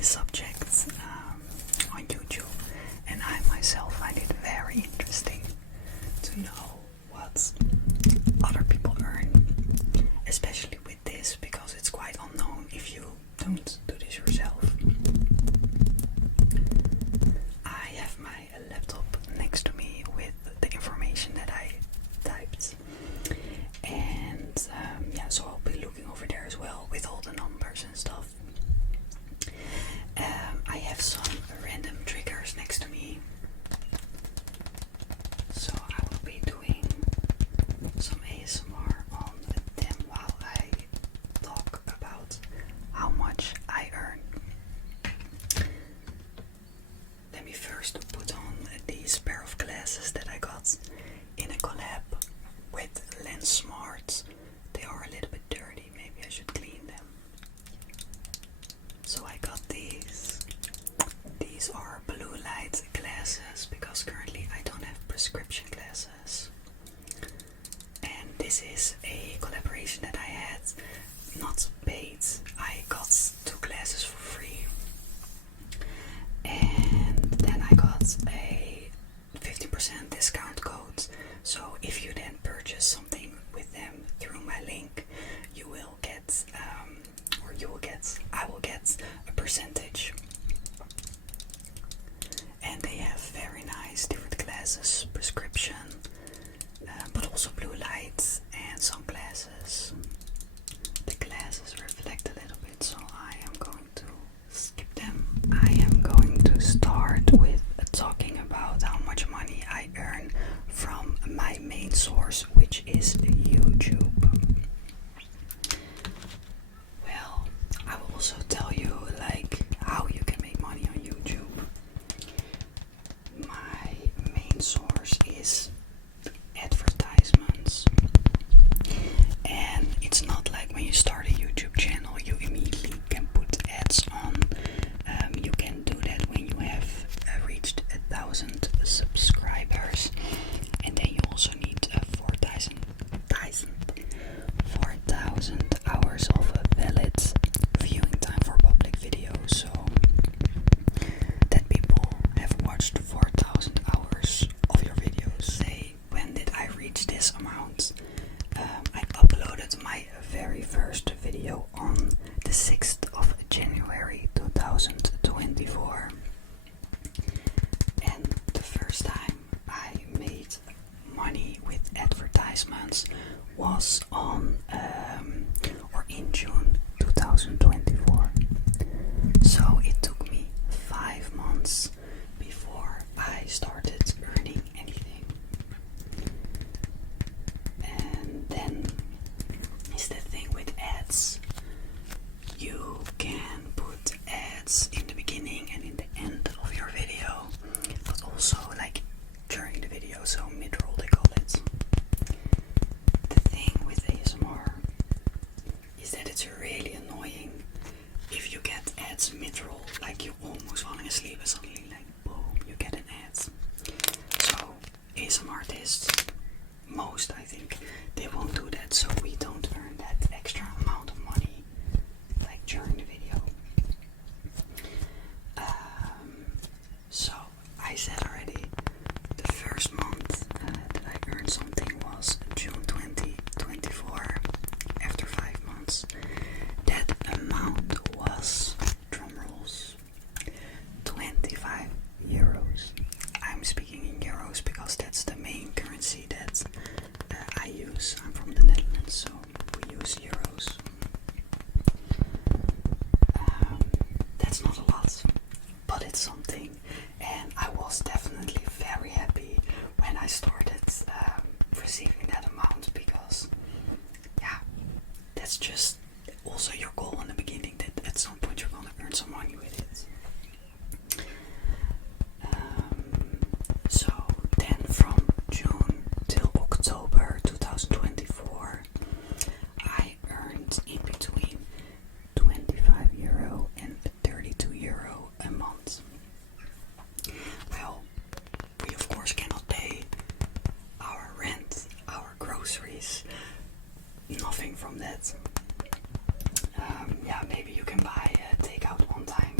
this subject on YouTube, and I myself find it very interesting to know what other people earn, especially with this, because it's quite unknown if you don't do this yourself. I have my laptop next to me with the information that I typed, and yeah, so I'll be looking over there as well with all the numbers and stuff. I have some random triggers next to me, so I will be doing some ASMR on them while I talk about how much I earn. Let me first put on these pair of glasses that I got in a collab with Lensmart. They are a little bit dirty, maybe I should clean them. So I got these. These are blue light glasses because currently I don't have prescription glasses. And this is a collaboration that I had, not paid. I got 2 glasses for free. And then I got a 50% discount code. So if you then purchase something with them through my link, you will get, I will get a percentage. And they have very nice different glasses, prescription, but also blue lights and sunglasses. The glasses reflect a little bit, so I am going to skip them. I am going to start with talking about how much money I earn from my main source, which is YouTube. Well, I will also tell you how you can make money on YouTube. My main source is advertisements, and it's not like when you start a YouTube channel you immediately can put ads on. You can do that when you have reached 1,000 subscribers, and then you also need 4,000 hours of valid viewing time for public videos, so that people have watched 4,000 hours of your videos. Say, when did I reach this amount? I uploaded my very first video on the 6th of January 2024, and the first time I made money with advertisements was on or in June 2024. So it took me 5 months before I started earning anything. And then is the thing with ads. You can put ads in the beginning and in the end of your video, but also during the video, so mid-roll they call it. The thing with ASMR is that it's really annoying if you get ads mid-roll, you almost falling asleep and suddenly boom, you get an ad. So ASMR artists, most I think, they won't do that, so we don't earn that extra amount of money during the video. So I said already, the first month that I earned something was June 2024. After 5 months, that amount was, drumrolls, 25 euros. I'm speaking in euros because that's the main currency that I use. I'm from the Netherlands, so we use euros. That's not a lot, but it's something, and I was definitely very happy when I started receiving that amount, because yeah, that's just also your goal in the beginning, that at some point you're gonna earn some money with it. So then from June till October 2024, I earned in between 25 euro and 32 euro a month. Well, we of course cannot pay our rent, our groceries, nothing from that. Yeah, maybe you can buy takeout one time,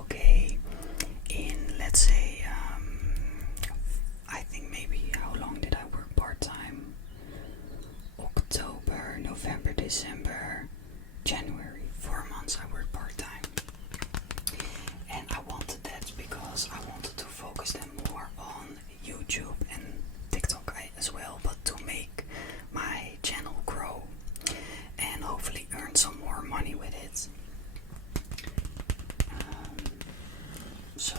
okay, in let's say, I think maybe, how long did I work part-time? October, November, December, January, 4 months I worked part-time. And I wanted that because I wanted to focus then more on YouTube and TikTok as well, but to make my channel grow and hopefully earn some more money with it. So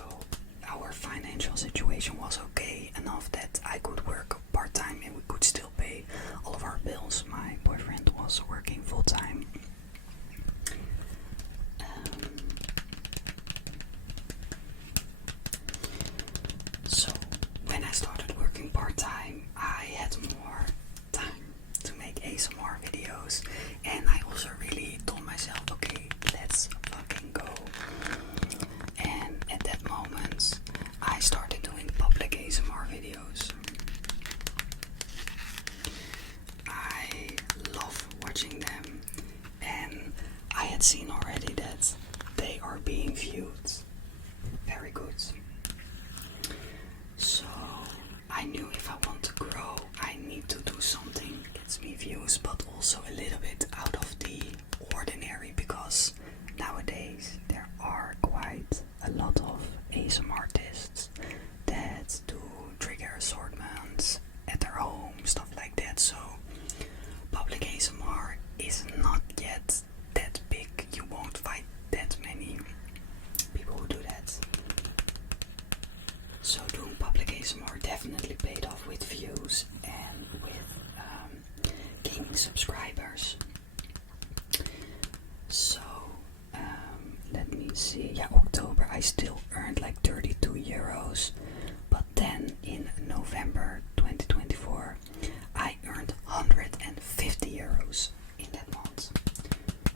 our financial situation was okay enough that I could work part-time and we could still pay all of our bills. My boyfriend was working full-time. So when I started working part-time, I had more time to make ASMR videos, and I also really told myself, okay, let's fucking go. And at that moment, I started doing public ASMR videos. I love watching them, and I had seen already that they are being viewed very good. So I knew if I want to grow, I need to do something that gets me views, but also a little bit out of the ordinary, because nowadays there are quite a lot of ASMR artists that do trigger assortments at their home, stuff like that. So public ASMR is not yet that big. You won't find that many people who do that. So doing public ASMR definitely paid off with views and with gaining subscribers. So let me see. Yeah, October I still earned like 32 euros, but then in November 2024 I earned 150 euros in that month.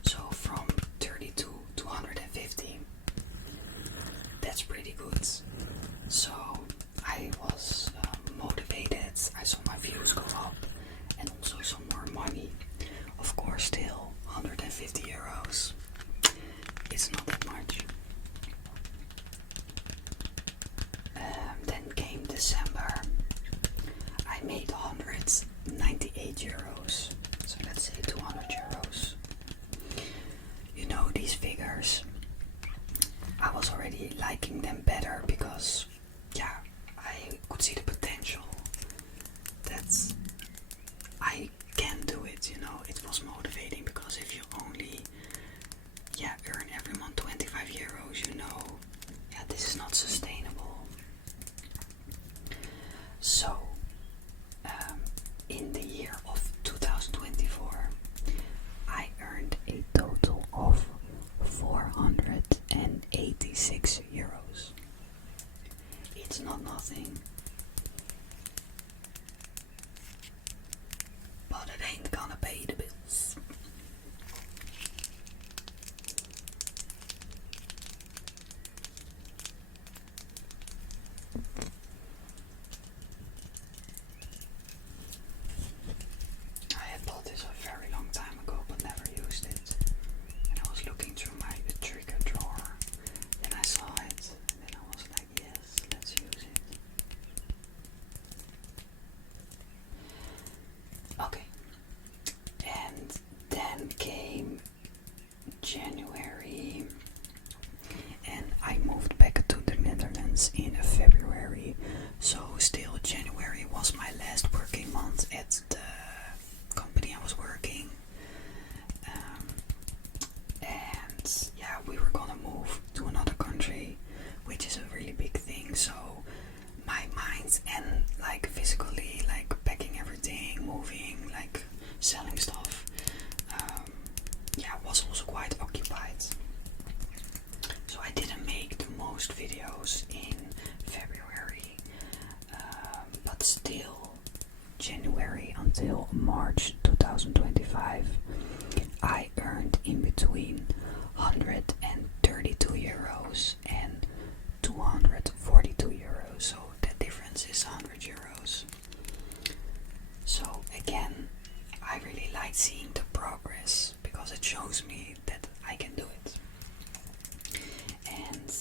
So from 32 to 150, that's pretty good. So I was motivated, I saw my views go up and also some more money. Of course, still 150 euros, it's not that much. Then came December, I made 198 euros, so let's say 200 euros. You know, these figures, I was already liking them better because, yeah, I could see the potential that I can do it, you know. It was motivating because if you only, earn every month 25 euros, you know, this is not sustainable. So, in the year of 2024, I earned a total of 486 euros. It's not nothing, but it ain't gonna pay the bills. I had bought this a very long time ago but never used it. And I was looking through my trigger drawer and I saw it, and then I was like, yes, let's use it. Okay, and then came January, and I moved back to the Netherlands in February. So still January was my last working month at the company I was working. And we were gonna move to another country, which is a really big thing. So my mind and like physically, like packing everything, moving, like selling stuff, was also quite occupied. So I didn't make the most videos in February, but still January until March 2025 I earned in between 132 euros and 242 euros, so the difference is 100 euros. So again, I really like seeing the progress because it shows me that I can do it. And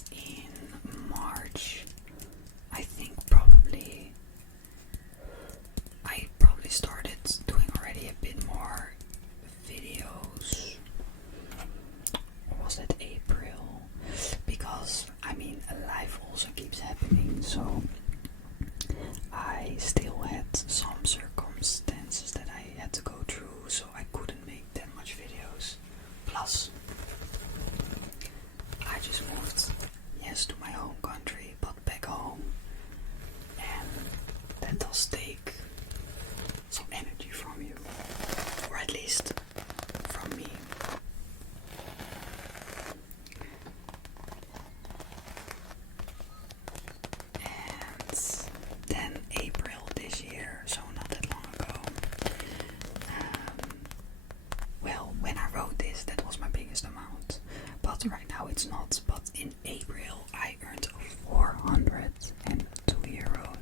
it's not, but in April I earned 402 euros,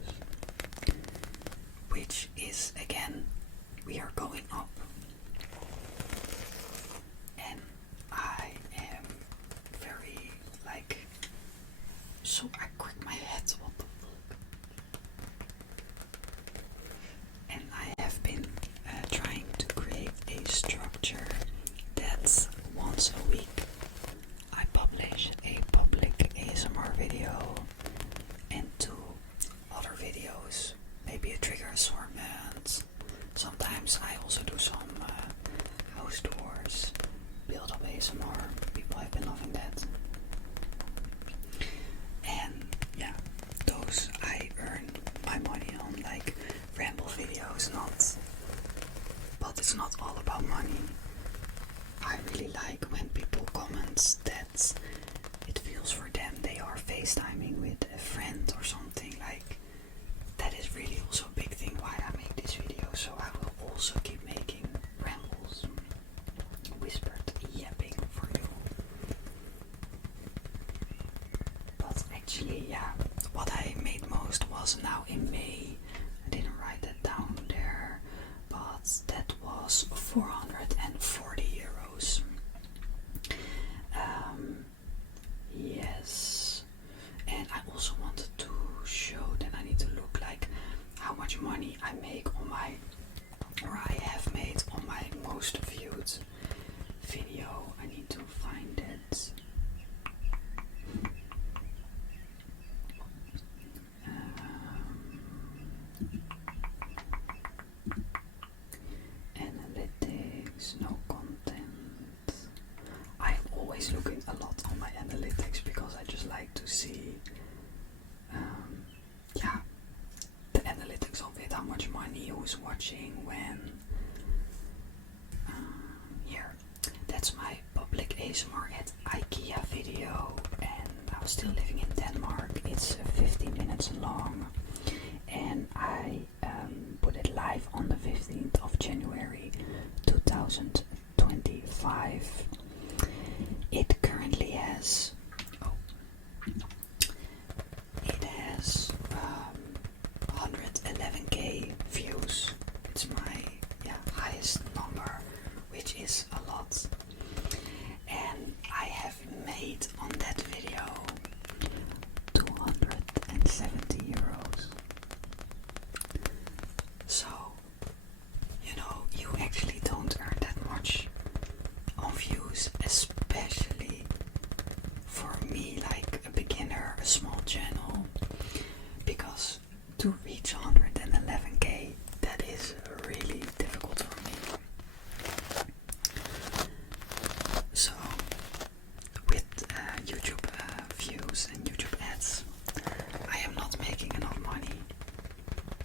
which is, again, we are going up. And I am very, so I cracked my head, what the fuck? And I have been trying to create a structure that's once a week I publish a public ASMR video and 2 other videos, maybe a trigger assortment. Sometimes I also do some house tours, build up ASMR. People have been loving that. And yeah, those I earn my money on, like ramble videos, but it's not all about money. I really like when people comment that it feels for them they are FaceTiming with a friend or something. Like, that is really also a big thing why I make this video. So I will also keep making rambles, whispered yapping for you. But actually, yeah, what I made most was now in May. I didn't write that down there, but that was 440 euros. Yes, and I also wanted to show that I need to look like how much money I make on my, or I have made on my most viewed video. I need to find it. Analytics, no content. I'm always looking a lot on my analytics because I just like to see the analytics of it, how much money, who's watching, when. Here, that's my public ASMR at IKEA video, and I was still living in Denmark. It's 15 minutes long, and I put it live on the 15th of January 2025. It currently has 111k views. It's my highest number, which is a lot. And I have made on that video 270 euros. So, you actually don't earn that much on views, especially for me, like a beginner, a small channel, because to reach 111k, that is really difficult for me. So with YouTube views and YouTube ads, I am not making enough money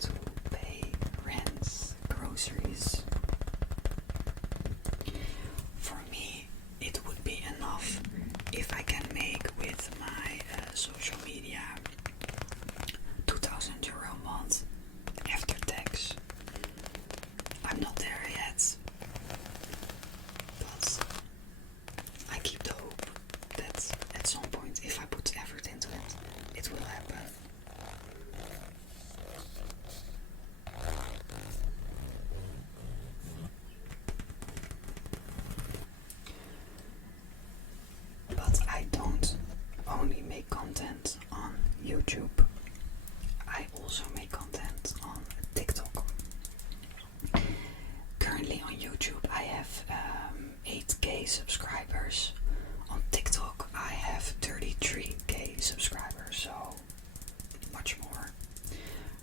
to pay rents, groceries. For me, it would be enough if I can make with my social media 2,000 euro a month after tax. I'm not there yet, but I keep the hope that at some point, if I put effort into it, it will happen. But I don't only make content on YouTube. I also make content on TikTok. Currently on YouTube I have 8k subscribers. On TikTok I have 33k subscribers, so much more.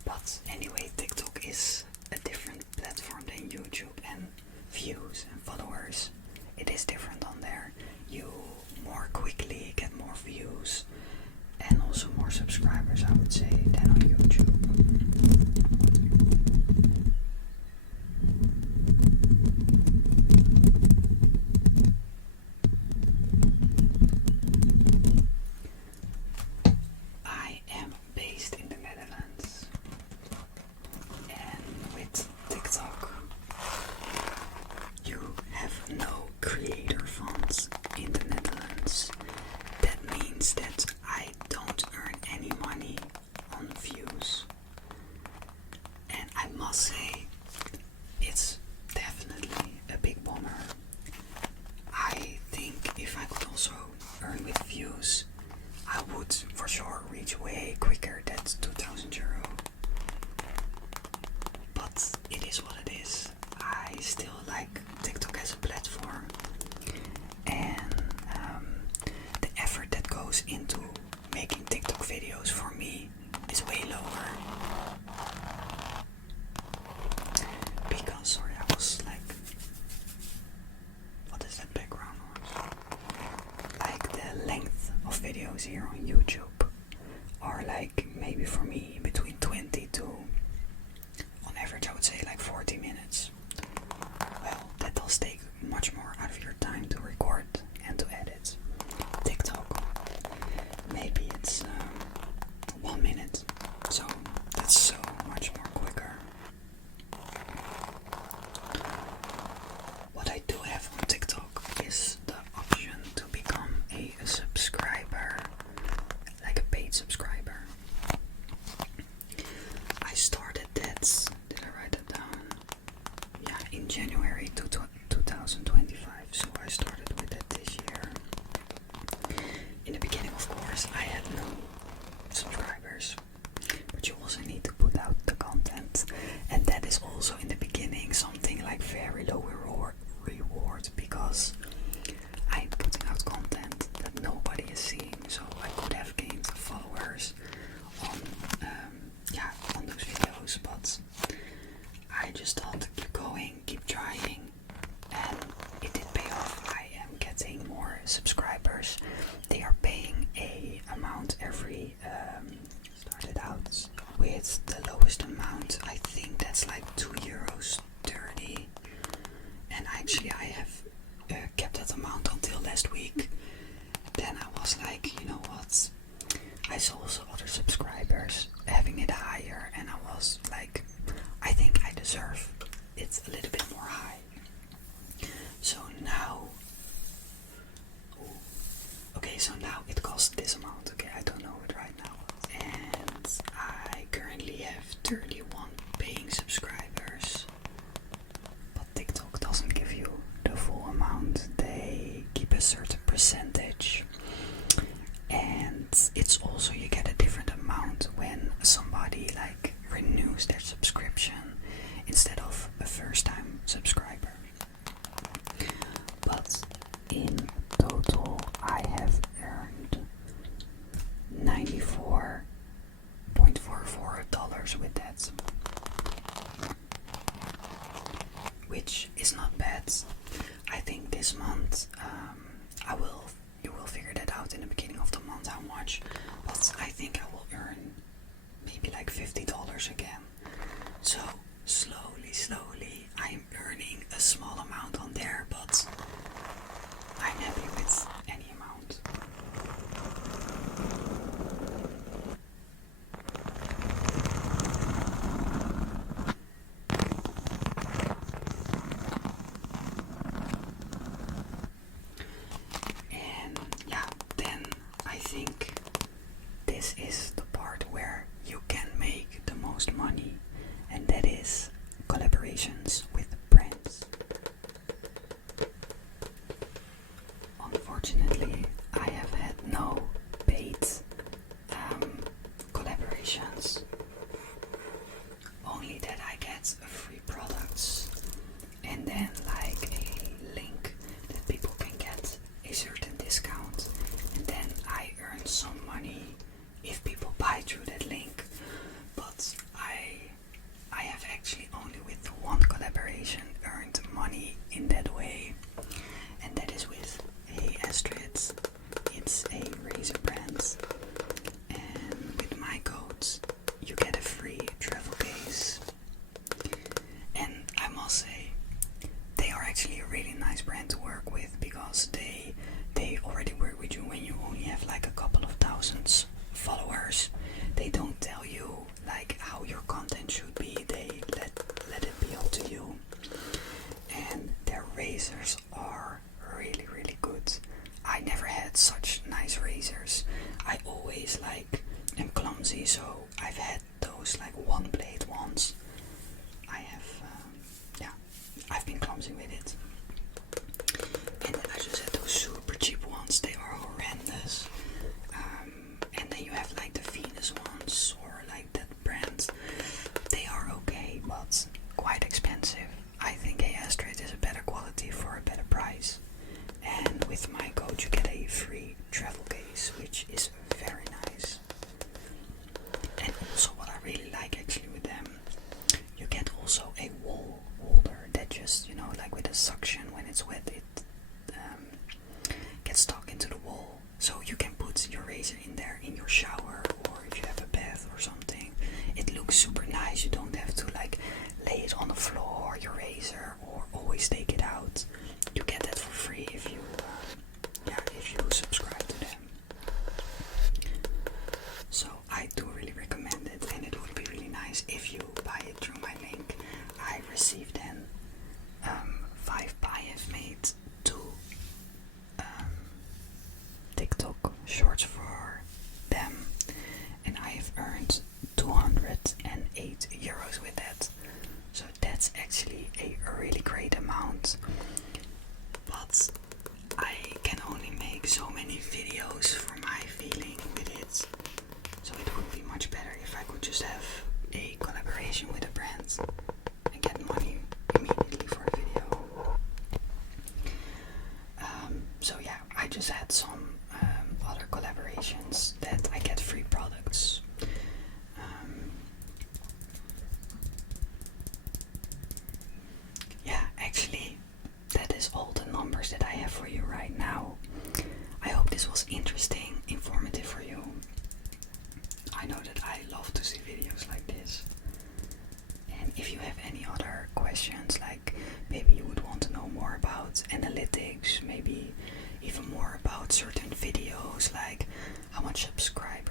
But anyway, TikTok is a different platform than YouTube, and views and followers, it is different on there. You more quickly get more views and also more subscribers, I would say, than on YouTube. I am based in the Netherlands, and with TikTok you have no creator funds in the Netherlands. means that I don't earn any money on views. And I must say, it's definitely a big bummer. I think if I could also earn with views, I would for sure reach way quicker that 2,000 euro. But it is what it is. I still like TikTok as a platform, and the effort that goes into making TikTok videos for me is way lower. Because, sorry, I was like, what is that background noise? Like the length of videos here on YouTube are like maybe for me between 20 to, on average I would say like 40 minutes. Well, that does take much more out of your time to record and to edit. TikTok, maybe it's 1 minute, so that's so much more quicker. What I do have on TikTok is the option to become a subscriber, like a paid subscriber. I started that, did I write it down? Yeah, in January 2025, so I started with it this year. In the beginning, of course, I had no subscribers, but you also need to put out the content, and that is also in the beginning something like very low reward, because I'm putting out content that nobody is seeing, so I could have gained followers on on those videos, but I just thought keep going, keep trying, and it did pay off. I am getting more subscribers. They are paying a amount every started out with the lowest amount, I think that's like €2.30, and actually I have kept that amount until last week. Then I was like, you know what, I saw also other subscribers having it higher, and I was like, I think I deserve it a little bit more high. So now, so now it costs this amount. Okay, I don't know it right now, and I currently have 31 paying subscribers. But TikTok doesn't give you the full amount. They keep a certain percentage, and it's also, you get a different amount when somebody like renews their subscription instead of a first time subscriber. But in total I have earned $94.44 with that, which is not bad. I think this month you will figure that out in the beginning of the month how much, but I think I will earn maybe like $50 again. So slowly I'm earning a small amount on there, but I'm happy with any amount. And yeah, then I think this is the part where you can make the most money, and that is collaborations with brands. always like am clumsy, so I've had those like one blade ones. I've been clumsy with it. And then I just had those super cheap ones. They are horrendous. And then you have like the Venus ones, or like that brand. They are okay, but quite expensive. I think Estrid is a better quality for a better price. And with my code you get a free travel case, which is very nice. And also what I really like actually with them, you get also a wall holder that just, you know, like with a suction, when it's wet it gets stuck into the wall. So you can put your razor in there in your shower, or if you have a bath or something. It looks super nice. You don't have to like lay it on the floor, your razor, or always take it out. You get that for free if you subscribe to them. So I do really recommend it, and it would be really nice if you buy it through my link. I received then 5 I have made 2 TikTok shorts for them, and I have earned 208 euros with that. So that's actually a really great amount. But I can only make so many videos for my feeling with it. So it would be much better if I could just have a collaboration with a brand and get money immediately for a video. So yeah, I just had some other collaborations that I get free products. Yeah, actually that is all the numbers that I have for you right now. I hope this was interesting, informative for you. I know that I love to see videos like this. And if you have any other questions, like maybe you would want to know more about analytics, maybe even more about certain videos, like how much subscribers